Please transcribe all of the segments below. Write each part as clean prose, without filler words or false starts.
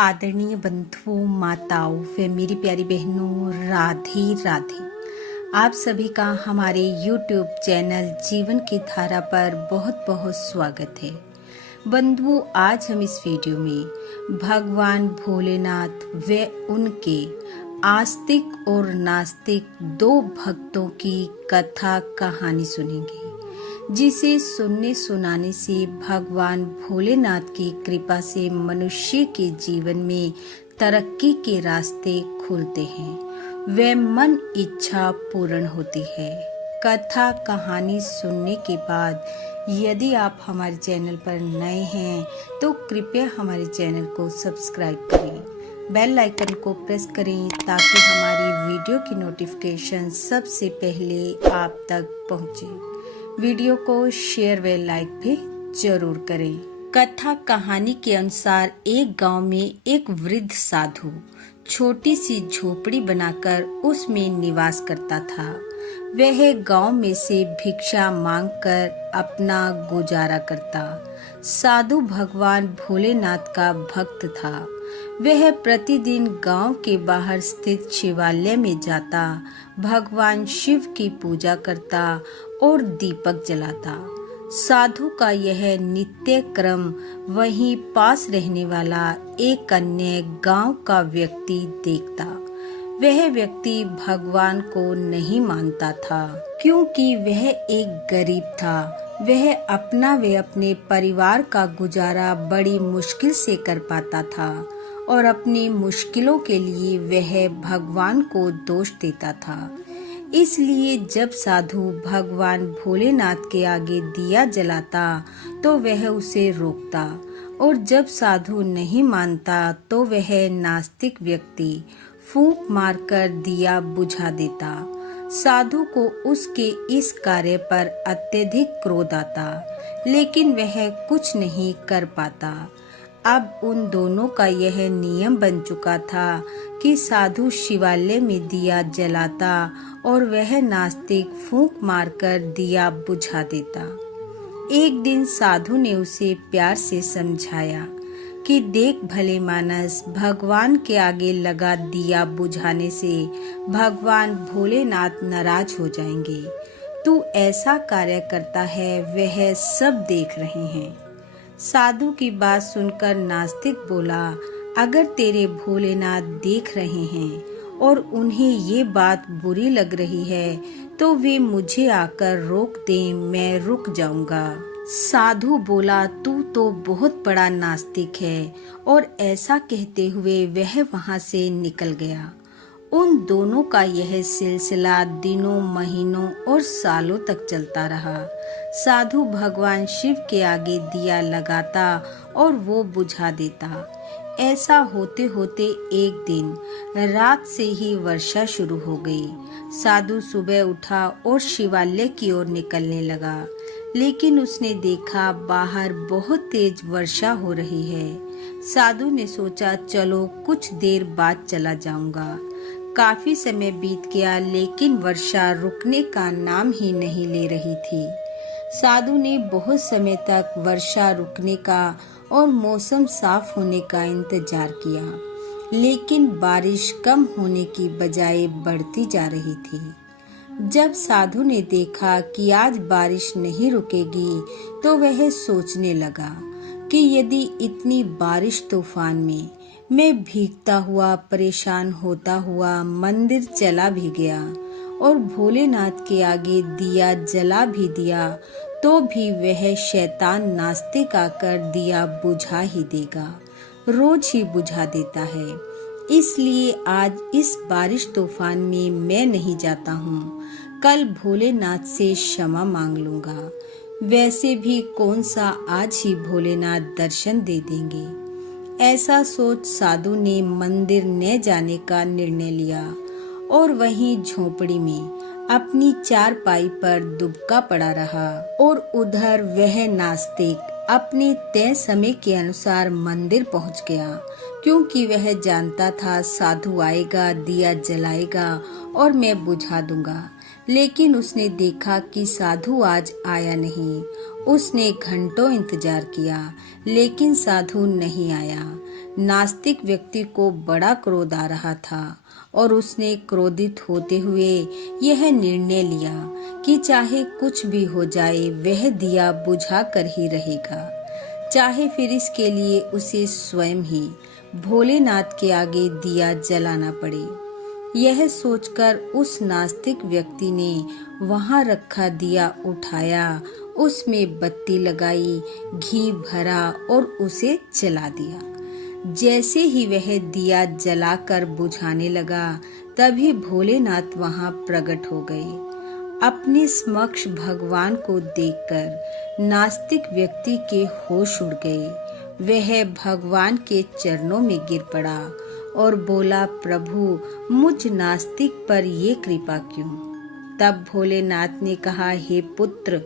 आदरणीय बंधुओं, माताओं व मेरी प्यारी बहनों, राधे राधे। आप सभी का हमारे YouTube चैनल जीवन की धारा पर बहुत बहुत स्वागत है। बंधुओं, आज हम इस वीडियो में भगवान भोलेनाथ व उनके आस्तिक और नास्तिक दो भक्तों की कथा कहानी सुनेंगे, जिसे सुनने सुनाने से भगवान भोलेनाथ की कृपा से मनुष्य के जीवन में तरक्की के रास्ते खुलते हैं व मन इच्छा पूर्ण होती है। कथा कहानी सुनने के बाद यदि आप हमारे चैनल पर नए हैं तो कृपया हमारे चैनल को सब्सक्राइब करें, बेल आइकन को प्रेस करें ताकि हमारी वीडियो की नोटिफिकेशन सबसे पहले आप तक पहुंचे। वीडियो को शेयर व लाइक भी जरूर करें। कथा कहानी के अनुसार एक गांव में एक वृद्ध साधु छोटी सी झोपड़ी बनाकर उसमें निवास करता था। वह गांव में से भिक्षा मांगकर अपना गुजारा करता। साधु भगवान भोलेनाथ का भक्त था। वह प्रतिदिन गांव के बाहर स्थित शिवालय में जाता, भगवान शिव की पूजा करता और दीपक जलाता। साधु का यह नित्य क्रम वहीं पास रहने वाला एक अन्य गांव का व्यक्ति देखता। वह व्यक्ति भगवान को नहीं मानता था, क्योंकि वह एक गरीब था। वह अपना व अपने परिवार का गुजारा बड़ी मुश्किल से कर पाता था और अपनी मुश्किलों के लिए वह भगवान को दोष देता था। इसलिए जब साधु भगवान भोलेनाथ के आगे दिया जलाता तो वह उसे रोकता, और जब साधु नहीं मानता तो वह नास्तिक व्यक्ति फूंक मारकर दिया बुझा देता। साधु को उसके इस कार्य पर अत्यधिक क्रोध आता, लेकिन वह कुछ नहीं कर पाता। अब उन दोनों का यह नियम बन चुका था कि साधु शिवालय में दिया जलाता और वह नास्तिक फूंक मारकर दिया बुझा देता। एक दिन साधु ने उसे प्यार से समझाया कि देख भले मानस, भगवान के आगे लगा दिया बुझाने से भगवान भोलेनाथ नाराज हो जाएंगे। तू ऐसा कार्य करता है, वह सब देख रहे हैं। साधु की बात सुनकर नास्तिक बोला, अगर तेरे भोलेनाथ देख रहे हैं और उन्हें ये बात बुरी लग रही है तो वे मुझे आकर रोक दें, मैं रुक जाऊंगा। साधु बोला, तू तो बहुत बड़ा नास्तिक है, और ऐसा कहते हुए वह वहां से निकल गया। उन दोनों का यह सिलसिला दिनों, महीनों और सालों तक चलता रहा। साधु भगवान शिव के आगे दिया लगाता और वो बुझा देता। ऐसा होते होते एक दिन रात से ही वर्षा शुरू हो गई। साधु सुबह उठा और शिवालय की ओर निकलने लगा, लेकिन उसने देखा बाहर बहुत तेज वर्षा हो रही है। साधु ने सोचा, चलो कुछ देर बाद चला जाऊंगा। काफी समय बीत गया, लेकिन वर्षा रुकने का नाम ही नहीं ले रही थी। साधु ने बहुत समय तक वर्षा रुकने का और मौसम साफ होने का इंतजार किया, लेकिन बारिश कम होने की बजाय बढ़ती जा रही थी। जब साधु ने देखा कि आज बारिश नहीं रुकेगी तो वह सोचने लगा कि यदि इतनी बारिश तूफान में मैं भीगता हुआ, परेशान होता हुआ मंदिर चला भी गया और भोलेनाथ के आगे दिया जला भी दिया तो भी वह शैतान नास्तिक आकर दिया बुझा ही देगा, रोज ही बुझा देता है। इसलिए आज इस बारिश तूफान में मैं नहीं जाता हूँ, कल भोलेनाथ से क्षमा मांग लूंगा। वैसे भी कौन सा आज ही भोलेनाथ दर्शन दे देंगे। ऐसा सोच साधु ने मंदिर न जाने का निर्णय लिया और वहीं झोपड़ी में अपनी चारपाई पर दुबका पड़ा रहा, और उधर वह नास्तिक अपने तय समय के अनुसार मंदिर पहुंच गया, क्योंकि वह जानता था साधु आएगा, दिया जलाएगा और मैं बुझा दूंगा। लेकिन उसने देखा कि साधु आज आया नहीं। उसने घंटों इंतजार किया, लेकिन साधु नहीं आया। नास्तिक व्यक्ति को बड़ा क्रोध आ रहा था और उसने क्रोधित होते हुए यह निर्णय लिया कि चाहे कुछ भी हो जाए वह दिया बुझा कर ही रहेगा, चाहे फिर इसके लिए उसे स्वयं ही भोलेनाथ के आगे दिया जलाना पड़े। यह सोचकर उस नास्तिक व्यक्ति ने वहां रखा दिया उठाया, उसमें बत्ती लगाई, घी भरा और उसे जला दिया। जैसे ही वह दिया जलाकर बुझाने लगा, तभी भोलेनाथ वहां प्रकट हो गए। अपने समक्ष भगवान को देखकर नास्तिक व्यक्ति के होश उड़ गए। वह भगवान के चरणों में गिर पड़ा और बोला, प्रभु, मुझ नास्तिक पर ये कृपा क्यों? तब भोलेनाथ ने कहा, हे पुत्र,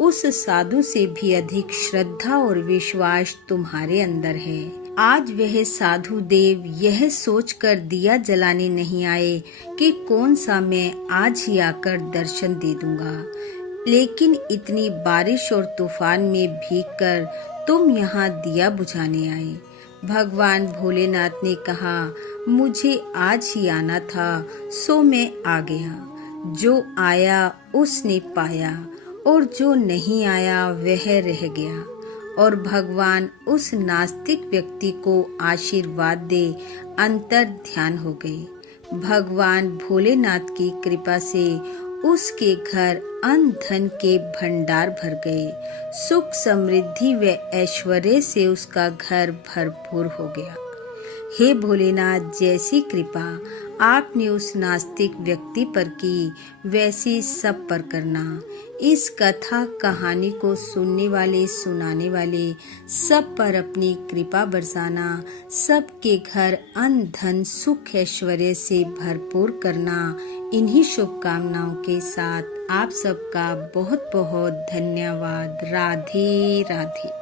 उस साधु से भी अधिक श्रद्धा और विश्वास तुम्हारे अंदर है। आज वह साधु देव यह सोचकर दिया जलाने नहीं आए कि कौन सा मैं आज ही आकर दर्शन दे दूंगा, लेकिन इतनी बारिश और तूफान में भीगकर तुम यहाँ दिया बुझाने आए। भगवान भोलेनाथ ने कहा, मुझे आज ही आना था, सो मैं आ गया। जो आया उसने पाया और जो नहीं आया वह रह गया। और भगवान उस नास्तिक व्यक्ति को आशीर्वाद दे अंतर ध्यान हो गए। भगवान भोलेनाथ की कृपा से उसके घर अन्न धन के भंडार भर गए। सुख समृद्धि व ऐश्वर्य से उसका घर भरपूर हो गया। हे भोलेनाथ, जैसी कृपा आपने उस नास्तिक व्यक्ति पर की, वैसी सब पर करना। इस कथा कहानी को सुनने वाले सुनाने वाले सब पर अपनी कृपा बरसाना, सबके घर अन्न धन सुख ऐश्वर्य से भरपूर करना। इन्हीं शुभकामनाओं के साथ आप सबका बहुत बहुत धन्यवाद। राधे राधे।